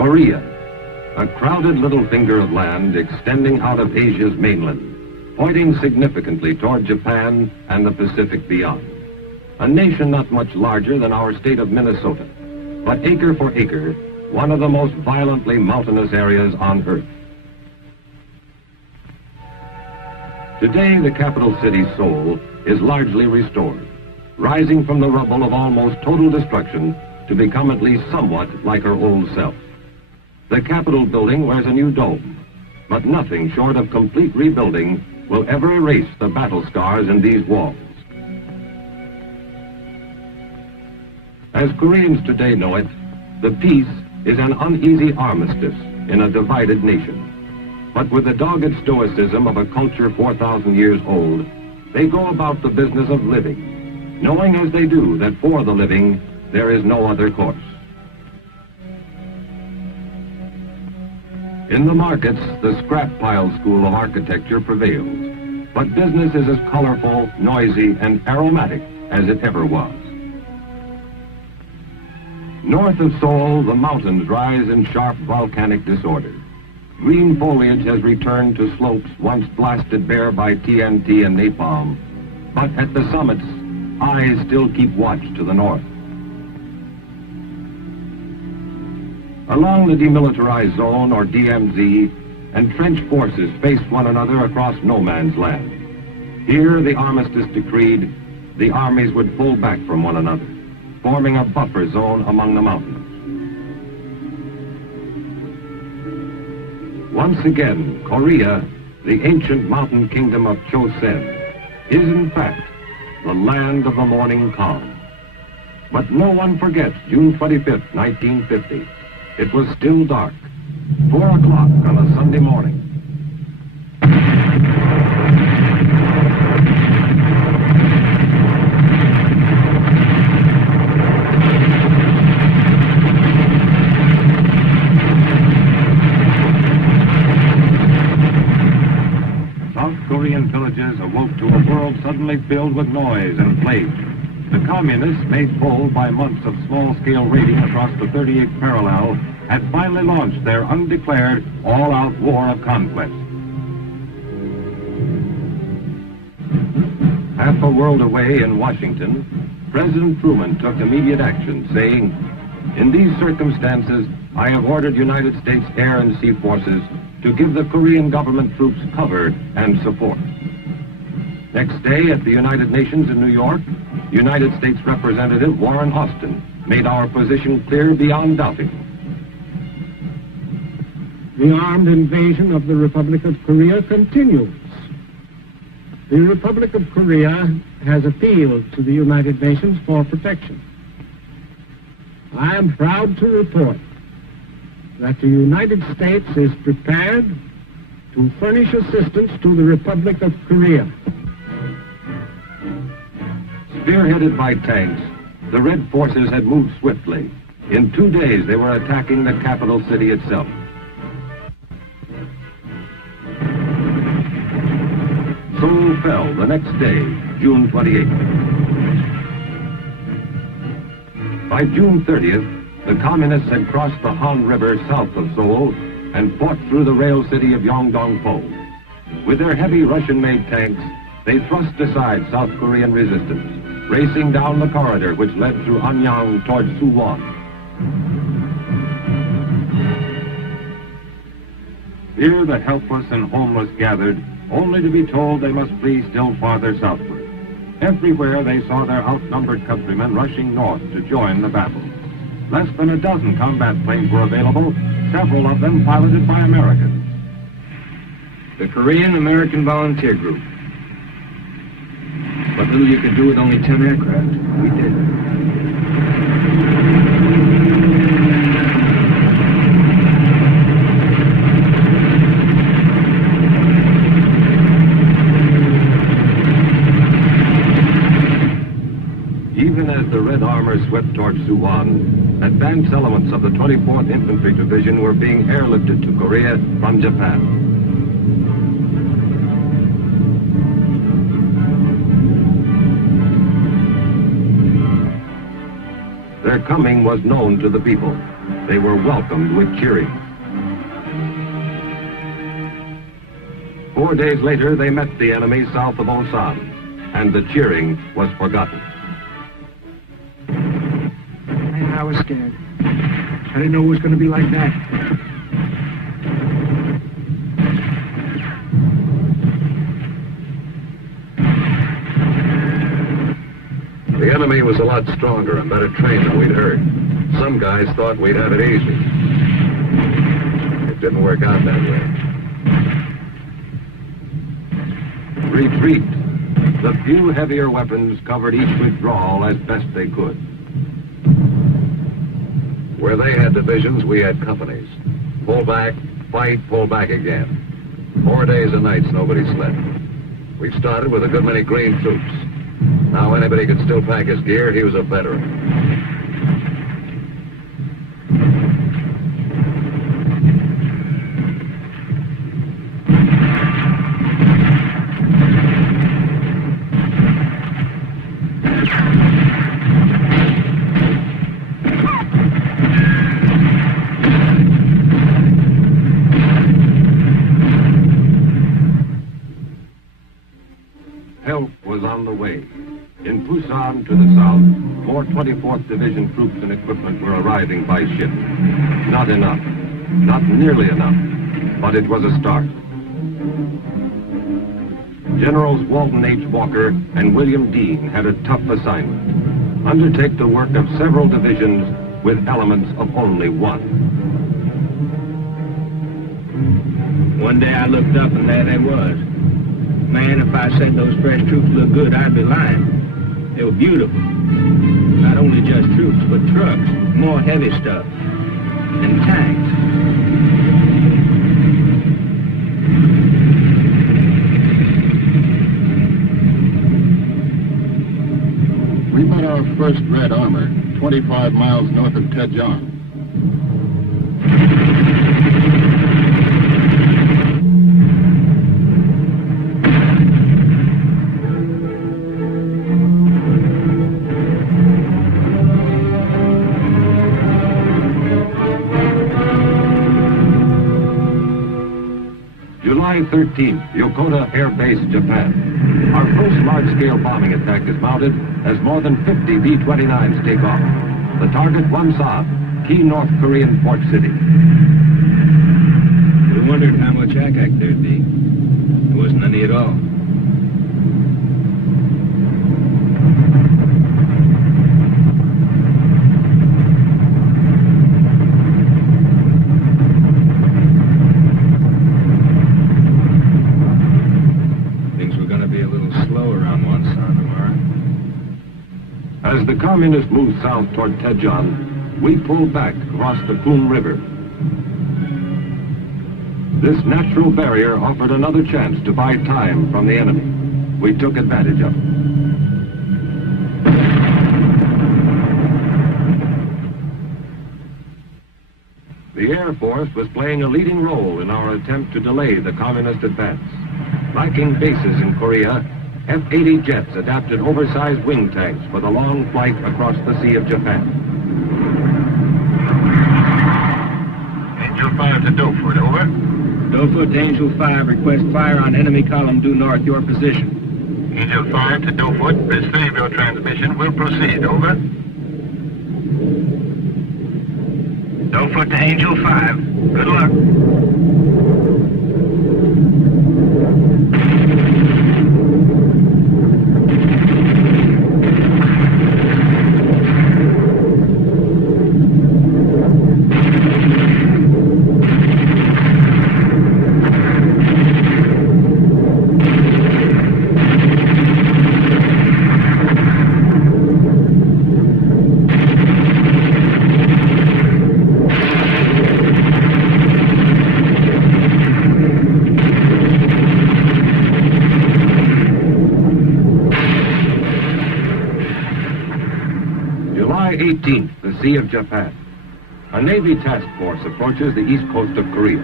Korea, a crowded little finger of land extending out of Asia's mainland, pointing significantly toward Japan and the Pacific beyond. A nation not much larger than our state of Minnesota, but acre for acre, one of the most violently mountainous areas on Earth. Today, the capital city, Seoul, is largely restored, rising from the rubble of almost total destruction to become at least somewhat like her old self. The Capitol building wears a new dome, but nothing short of complete rebuilding will ever erase the battle scars in these walls. As Koreans today know it, the peace is an uneasy armistice in a divided nation. But with the dogged stoicism of a culture 4,000 years old, they go about the business of living, knowing as they do that for the living, there is no other course. In the markets, the scrap pile school of architecture prevails, but business is as colorful, noisy, and aromatic as it ever was. North of Seoul, the mountains rise in sharp volcanic disorder. Green foliage has returned to slopes once blasted bare by TNT and napalm, but at the summits, eyes still keep watch to the north. Along the demilitarized zone, or DMZ, entrenched forces face one another across no man's land. Here, the armistice decreed, the armies would pull back from one another, forming a buffer zone among the mountains. Once again, Korea, the ancient mountain kingdom of Chosen, is in fact the land of the morning calm. But no one forgets June 25th, 1950. It was still dark, 4 o'clock on a Sunday morning. Korean villages awoke to a world suddenly filled with noise and plague. The communists, made bold by months of small-scale raiding across the 38th parallel, had finally launched their undeclared, all-out war of conquest. Half a world away in Washington, President Truman took immediate action, saying, "In these circumstances, I have ordered United States Air and Sea Forces to give the Korean government troops cover and support." Next day, at the United Nations in New York, United States Representative Warren Austin made our position clear beyond doubting. The armed invasion of the Republic of Korea continues. The Republic of Korea has appealed to the United Nations for protection. I am proud to report that the United States is prepared to furnish assistance to the Republic of Korea. Spearheaded by tanks, the Red Forces had moved swiftly. In 2 days, they were attacking the capital city itself. Seoul fell the next day, June 28th. By June 30th, the communists had crossed the Han River south of Seoul and fought through the rail city of Yongdong-po. With their heavy Russian-made tanks, they thrust aside South Korean resistance, racing down the corridor which led through Anyang toward Suwon. Here the helpless and homeless gathered, only to be told they must flee still farther southward. Everywhere they saw their outnumbered countrymen rushing north to join the battle. Less than a dozen combat planes were available, several of them piloted by Americans. The Korean-American Volunteer Group. What little you could do with only 10 aircraft, we did. Even as the Red Armor swept towards Suwon, advanced elements of the 24th Infantry Division were being airlifted to Korea from Japan. Their coming was known to the people. They were welcomed with cheering. 4 days later, they met the enemy south of Pusan, and the cheering was forgotten. I was scared. I didn't know it was going to be like that. The enemy was a lot stronger and better trained than we'd heard. Some guys thought we'd have it easy. It didn't work out that way. Retreat. The few heavier weapons covered each withdrawal as best they could. Where they had divisions, we had companies. Pull back, fight, pull back again. 4 days and nights, nobody slept. We started with a good many green troops. Now anybody could still pack his gear, he was a veteran. Help was on the way. In Pusan to the south, more 24th Division troops and equipment were arriving by ship. Not enough. Not nearly enough. But it was a start. Generals Walton H. Walker and William Dean had a tough assignment. Undertake the work of several divisions with elements of only one. One day I looked up and there they was. Man, if I said those fresh troops looked good, I'd be lying. They were beautiful. Not only just troops, but trucks, more heavy stuff, and tanks. We met our first Red Armor 25 miles north of Taejon. July 13th, Yokota Air Base, Japan. Our first large-scale bombing attack is mounted as more than 50 B-29s take off. The target, Wonsan, key North Korean port city. We wondered how much ack-ack there'd be. There wasn't any at all. As the communists moved south toward Taejon, we pulled back across the Kum River. This natural barrier offered another chance to buy time from the enemy. We took advantage of it. The Air Force was playing a leading role in our attempt to delay the communist advance. Lacking bases in Korea, F-80 jets adapted oversized wing tanks for the long flight across the Sea of Japan. Angel 5 to Dofoot, over. Dofoot to Angel 5, request fire on enemy column due north, your position. Angel 5 to Dofoot, receive your transmission. We'll proceed, over. Dofoot to Angel 5, good luck. July 18th, the Sea of Japan. A Navy task force approaches the east coast of Korea.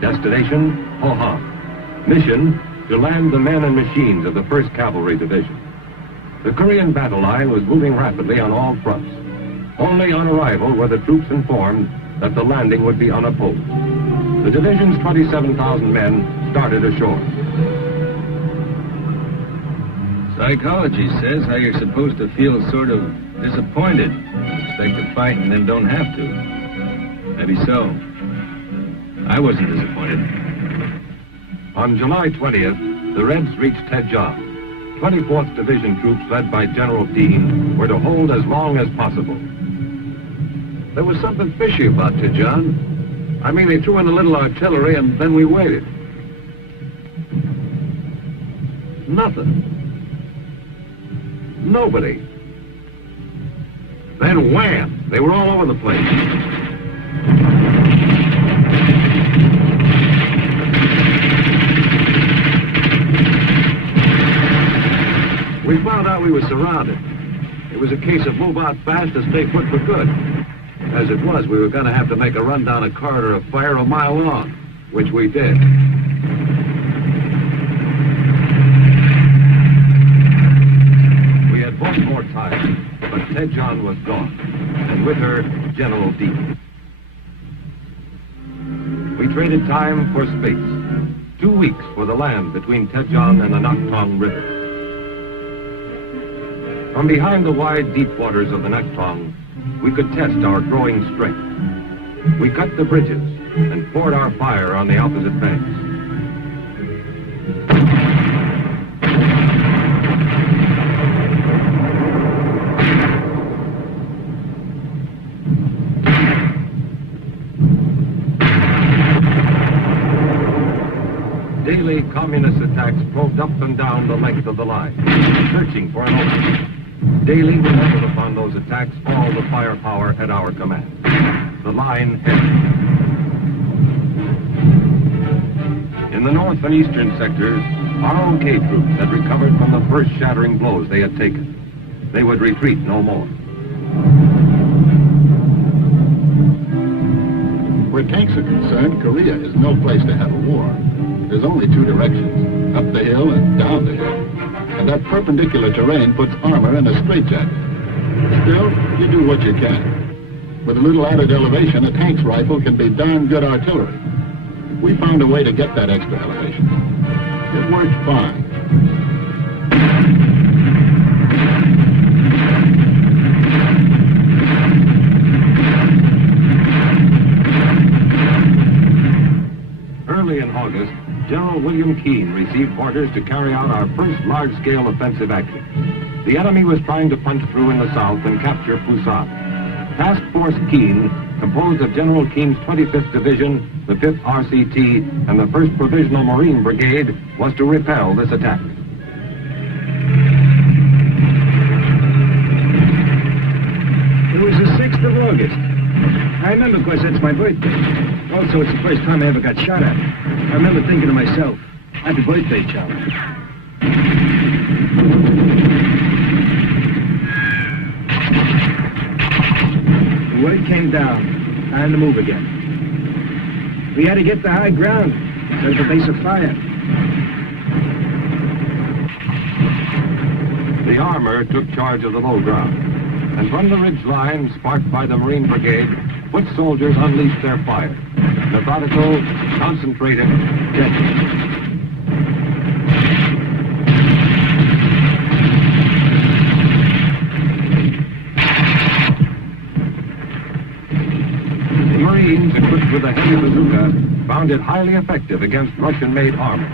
Destination, Pohang. Mission, to land the men and machines of the 1st Cavalry Division. The Korean battle line was moving rapidly on all fronts. Only on arrival were the troops informed that the landing would be unopposed. The division's 27,000 men started ashore. Psychology says how you're supposed to feel sort of disappointed. Expect to fight and then don't have to. Maybe so. I wasn't disappointed. On July 20th, the Reds reached Taejon. 24th Division troops led by General Dean were to hold as long as possible. There was something fishy about Taejon. I mean, they threw in a little artillery and then we waited. Nothing. Nobody. Then wham! They were all over the place. We found out we were surrounded. It was a case of move out fast and stay put for good. As it was, we were going to have to make a run down a corridor of fire a mile long, which we did. We had one more time, but Taejon was gone, and with her, General Dean. We traded time for space. 2 weeks for the land between Taejon and the Naktong River. From behind the wide, deep waters of the Naktong, we could test our growing strength. We cut the bridges and poured our fire on the opposite banks. Daily communist attacks probed up and down the length of the line, searching for an opening. Daily, we leveled upon those attacks all the firepower at our command. The line held. In the north and eastern sectors, our OK troops had recovered from the first shattering blows they had taken. They would retreat no more. Where tanks are concerned, Korea is no place to have a war. There's only two directions, up the hill and down the hill. And that perpendicular terrain puts armor in a straitjacket. Still, you do what you can. With a little added elevation, a tank's rifle can be darn good artillery. We found a way to get that extra elevation. It worked fine. Early in August, General William Keane received orders to carry out our first large-scale offensive action. The enemy was trying to punch through in the south and capture Pusan. Task Force Keane, composed of General Keane's 25th Division, the 5th RCT, and the 1st Provisional Marine Brigade, was to repel this attack. It was the 6th of August. I remember because it's my birthday. Also, it's the first time I ever got shot at. I remember thinking to myself, happy birthday, Charlie. The word came down. Time to move again. We had to get to high ground. There's the base of fire. The armor took charge of the low ground. And from the ridge line, sparked by the Marine Brigade, foot soldiers unleashed their fire. Methodical, concentrated, gentle. The Marines, equipped with a heavy bazooka, found it highly effective against Russian-made armor.